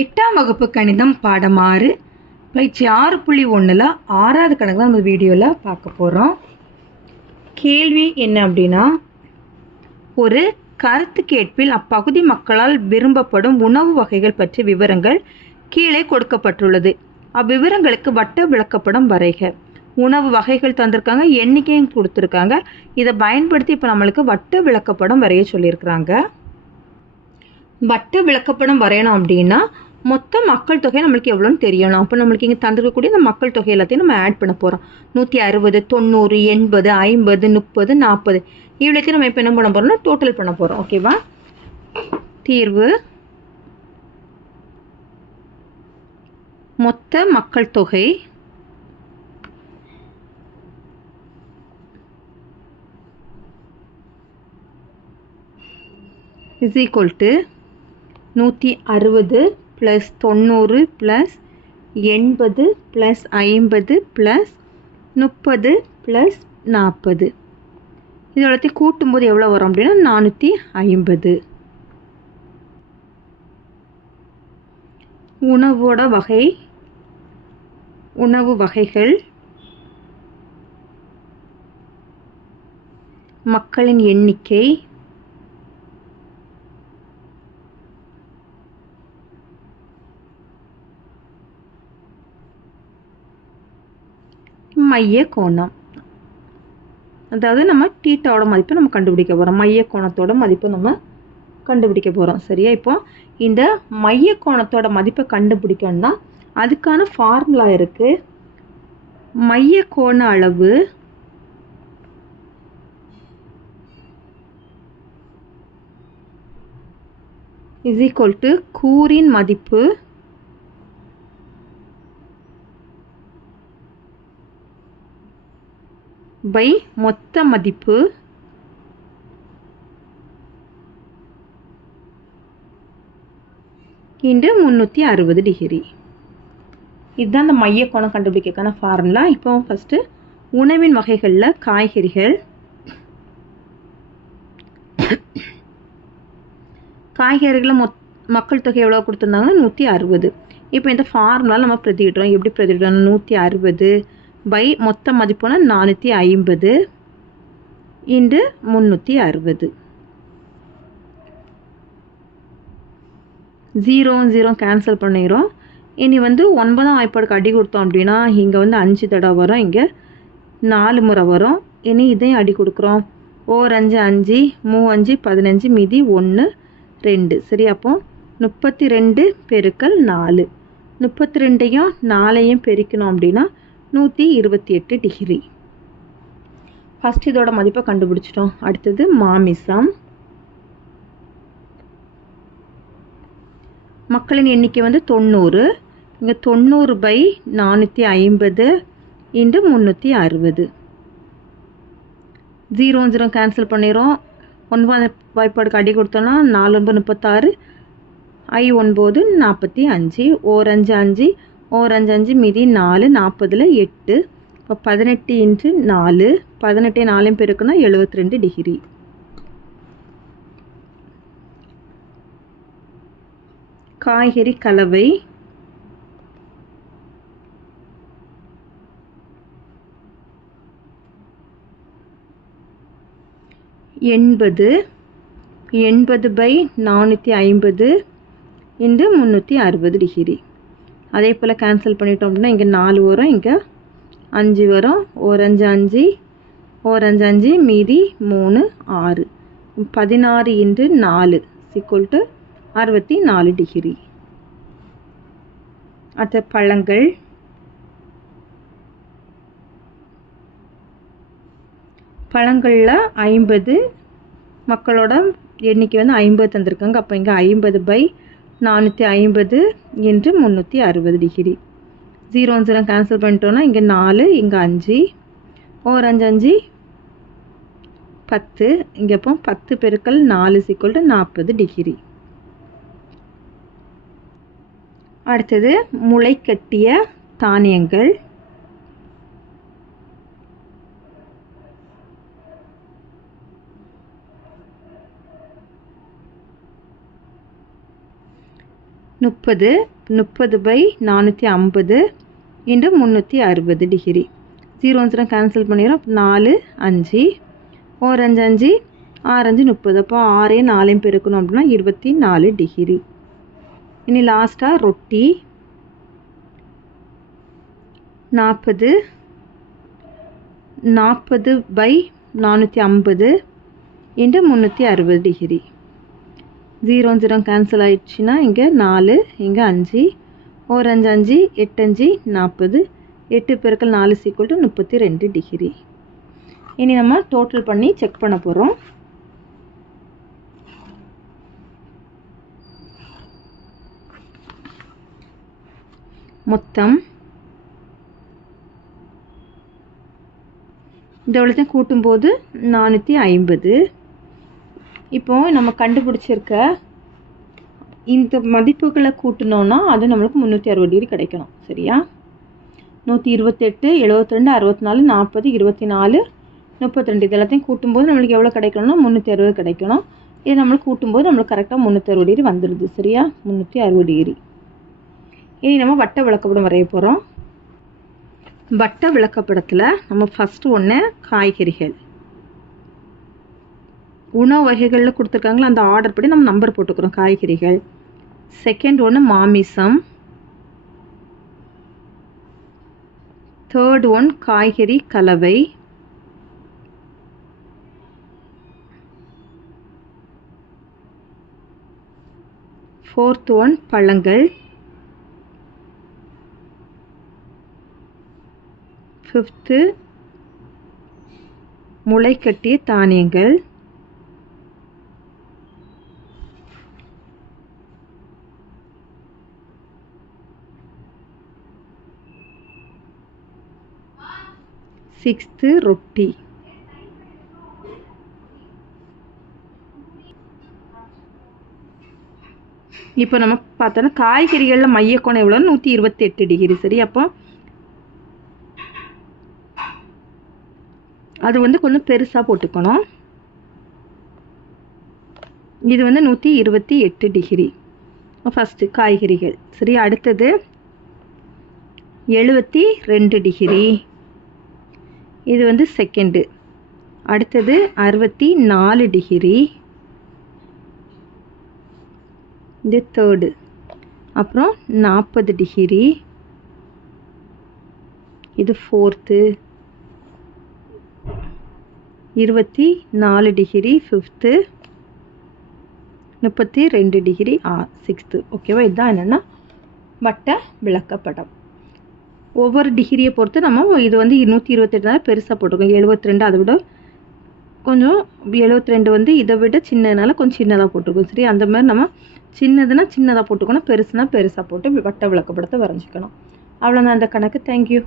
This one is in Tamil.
எட்டாம் வகுப்பு கணிதம் பாடம் ஆறு. பயிற்சி ஆறு புள்ளி ஒன்றில் ஆறாவது கணக்கு தான் நம்ம வீடியோவில் பார்க்க போகிறோம் கேள்வி என்ன அப்படின்னா ஒரு கருத்து கேட்பில் அப்பகுதி மக்களால் விரும்பப்படும் உணவு வகைகள் பற்றிய விவரங்கள் கீழே கொடுக்கப்பட்டுள்ளது. அவ்விவரங்களுக்கு வட்ட விளக்கப்படம் வரைக. உணவு வகைகள் தந்திருக்காங்க எண்ணிக்கையும் கொடுத்துருக்காங்க. இதை பயன்படுத்தி இப்போ நம்மளுக்கு வட்ட விளக்கப்படம் வரைய சொல்லியிருக்கிறாங்க. வட்ட விளக்கப்படம் வரையணும் அப்படின்னா மொத்த மக்கள் தொகை நம்மளுக்கு எவ்வளோன்னு தெரியணும். அப்போ நம்மளுக்கு இங்கே தந்திருக்கக்கூடிய இந்த மக்கள் தொகை எல்லாத்தையும் நம்ம ஆட் பண்ண போகிறோம் நூற்றி அறுபது தொண்ணூறு எண்பது ஐம்பது முப்பது நாற்பது இவ்வளோத்தையும் நம்ம இப்போ என்ன பண்ண போகிறோம்னா டோட்டல் பண்ண போகிறோம் ஓகேவா தீர்வு. மொத்த மக்கள் தொகை. இஸ் ஈக்குவல் டு நூற்றி அறுபது ப்ளஸ் தொண்ணூறு ப்ளஸ் எண்பது ப்ளஸ் ஐம்பது ப்ளஸ் முப்பது ப்ளஸ் நாற்பது இது எல்லாத்தையும் கூட்டும்போது எவ்வளோ வரும் அப்படின்னா நானூற்றி ஐம்பது. உணவோட வகை உணவு வகைகள் மக்களின் எண்ணிக்கை மைய கோணம் அதாவது நம்ம டீட்டாவோட மதிப்பை நம்ம கண்டுபிடிக்க போகிறோம் மைய கோணத்தோட மதிப்பை நம்ம கண்டுபிடிக்க போகிறோம் சரியா? இப்போ இந்த மைய கோணத்தோட மதிப்பை கண்டுபிடிக்கணும்னா அதுக்கான ஃபார்முலா இருக்குது மைய கோண அளவு இஸ் ஈக்குவல் டு கூறின் மதிப்பு பை மொத்த மதிப்பு இன்று முந்நூற்றி அறுபது டிகிரி. இதுதான் அந்த மைய கோணம் ஃபார்முலா இப்போ ஃபஸ்ட்டு உணவின் வகைகளில் காய்கறிகள் காய்கறிகளை மொத் மக்கள் தொகை எவ்வளோ கொடுத்துருந்தாங்கன்னா நூற்றி அறுபது. இப்போ இந்த ஃபார்முலா நம்ம பிரதியிடுறோம். எப்படி பிரதிக்கிட்டோம் நூற்றி அறுபது பை மொத்த மதிப்புனா நானூற்றி ஐம்பது இன்று முந்நூற்றி அறுபது. ஜீரோ ஜீரோ கேன்சல் பண்ணிடுறோம் இனி வந்து ஒன்பதாம் வாய்ப்பாடுக்கு அடி கொடுத்தோம் அப்படின்னா இங்கே வந்து அஞ்சு தடவை வரும். இங்கே நாலு முறை வரும். இனி இதையும் அடி கொடுக்குறோம். ஓர் அஞ்சு அஞ்சு மூ அஞ்சு பதினஞ்சு மீதி ஒன்று ரெண்டு. சரி அப்போ முப்பத்தி ரெண்டு பெருக்கல் நாலு. முப்பத்தி ரெண்டையும் நாலையும் பெருக்கணும் அப்படின்னா நூற்றி இருபத்தி எட்டு டிகிரி ஃபஸ்ட் இதோட மதிப்பை கண்டுபிடிச்சிட்டோம். அடுத்தது மாமிசம். மக்களின் எண்ணிக்கை வந்து தொண்ணூறு. இங்கே தொண்ணூறு பை நானூற்றி ஐம்பது இன்ட்டு முந்நூற்றி அறுபது. ஜீரோ ஜீரோ கேன்சல் பண்ணிடுறோம் ஒன்பது வாய்ப்பாடுக்கு அடி கொடுத்தோன்னா நாலு ஒன்பது முப்பத்தாறு. ஐ ஒன்பது நாற்பத்தி அஞ்சு. ஓரஞ்சு அஞ்சு. அஞ்சு ஓர் அஞ்சு அஞ்சு மீதி நாலு நாற்பதில் எட்டு. இப்போ பதினெட்டு இன்ட்டு நாலு. பதினெட்டு நாலையும் பெருக்குன்னா எழுபத்தி ரெண்டு டிகிரி. காய்கறி கலவை. எண்பது. எண்பது பை நானூற்றி ஐம்பது இன்று முந்நூற்றி அறுபது டிகிரி. அதே போல் கேன்சல் பண்ணிட்டோம் அப்படின்னா இங்கே நாலு வரும் இங்கே அஞ்சு வரும். ஓரஞ்சு அஞ்சு அஞ்சு அஞ்சு அஞ்சு மீதி மூணு ஆறு. பதினாறு இன்று நாலு சிக்குவல் டு அறுபத்தி நாலு டிகிரி அடுத்த பழங்கள். பழங்களில் ஐம்பது மக்களோட எண்ணிக்கை வந்து ஐம்பது தந்திருக்காங்க. அப்போ இங்கே ஐம்பது பை நானூற்றி ஐம்பது என்று முந்நூற்றி அறுபது டிகிரி. ஜீரோ ஜீரோ கேன்சல் பண்ணிட்டோன்னா இங்கே நாலு இங்கே அஞ்சு ஒரு அஞ்சு அஞ்சு பத்து. இங்கே அப்போ பத்து பெருக்கள் நாலு சிக்கல் நாற்பது டிகிரி. அடுத்தது முளைக்கட்டிய தானியங்கள். முப்பது முப்பது பை நானூற்றி ஐம்பது இன்ட்டு முந்நூற்றி அறுபது டிகிரி. ஜீரோ ஜீரோ கேன்சல் பண்ணிடுறோம் நாலு அஞ்சு ஒரு அஞ்சு அஞ்சு ஆறு அஞ்சு முப்பது. அப்போ ஆறையும் நாலையும் பெருக்கணும் அப்படின்னா இருபத்தி நாலு டிகிரி. இனி லாஸ்ட்டாக ரொட்டி. நாற்பது நாற்பது பை நானூற்றி ஐம்பது இன்ட்டு முந்நூற்றி அறுபது டிகிரி. ஜீரோ ஜீரோ கேன்சல் ஆயிடுச்சுன்னா இங்கே நாலு இங்கே அஞ்சு ஒரு அஞ்சு அஞ்சு எட்டு அஞ்சு நாற்பது எட்டு பெருக்கல் நாலு சீக்குவல் டு முப்பத்தி ரெண்டு டிகிரி இனி நம்ம டோட்டல் பண்ணி செக் பண்ண போகிறோம் மொத்தம் இந்த எவ்வளோத்தையும் கூட்டும்போது நானூற்றி ஐம்பது. இப்போ நம்ம கண்டுபிடிச்சிருக்க இந்த மதிப்புகளை கூட்டினோன்னா அது நம்மளுக்கு முந்நூற்றி அறுபது டிகிரி கிடைக்கணும். சரியா? நூற்றி இருபத்தெட்டு எழுபத்தி ரெண்டு அறுபத்தி நாலு நாற்பது இருபத்தி நாலு முப்பத்தி ரெண்டு. இது எல்லாத்தையும் கூட்டும்போது நம்மளுக்கு எவ்வளோ கிடைக்கணும்னா முந்நூற்றி அறுபது கிடைக்கணும். இது நம்மளுக்கு கூட்டும்போது நம்மளுக்கு கரெக்டாக முந்நூற்றி அறுபது டிகிரி வந்துடுது. சரியா? முந்நூற்றி அறுபது டிகிரி. இனி நம்ம வட்ட விளக்கப்படம் வரைய போகிறோம் வட்ட விளக்கப்படத்தில் நம்ம ஃபஸ்ட்டு ஒன்று காய்கறிகள். உணவு வகைகளில் கொடுத்துருக்காங்களா அந்த ஆர்டர் படி நம்ம நம்பர் போட்டுக்கிறோம் காய்கறிகள். செகண்ட் ஒன்று மாமிசம். தேர்ட் ஒன் காய்கறி கலவை. ஃபோர்த் ஒன் பழங்கள். ஃபிஃப்த்து முளைக்கட்டிய தானியங்கள். சிக்ஸ்த்து ரொட்டி. இப்போ நம்ம பார்த்தோன்னா காய்கறிகளில் மையக்கோணம் எவ்வளோ நூற்றி இருபத்தி எட்டு டிகிரி சரி அப்போ அது வந்து கொஞ்சம் பெருசாக போட்டுக்கணும். இது வந்து நூற்றி இருபத்தி எட்டு டிகிரி ஃபஸ்ட்டு காய்கறிகள். சரி அடுத்தது எழுபத்தி ரெண்டு டிகிரி இது வந்து செகண்டு அடுத்தது அறுபத்தி நாலு டிகிரி இது தேர்டு அப்புறம் நாற்பது டிகிரி இது ஃபோர்த்து இருபத்தி நாலு டிகிரி ஃபிஃப்த்து முப்பத்தி ரெண்டு டிகிரி ஆ சிக்ஸ்த்து ஓகேவா இதுதான் என்னென்னா வட்ட விளக்கப்படம். ஒவ்வொரு டிகிரியை பொறுத்து நம்ம இது வந்து நூற்றி இருபத்தெட்டு பெருசாக போட்டிருக்கோம். எழுபத்தி ரெண்டு அதை விட கொஞ்சம் எழுபத்தி ரெண்டு வந்து இதை விட சின்னதுனால கொஞ்சம் சின்னதாக போட்டிருக்கோம். சரி அந்த மாதிரி நம்ம சின்னதுன்னா சின்னதாக போட்டுக்கணும் பெருசுனா பெருசாக போட்டு வட்ட விளக்கப்படத்தை வரைஞ்சிக்கணும். அவ்வளோதான் அந்த கணக்கு. தேங்க்யூ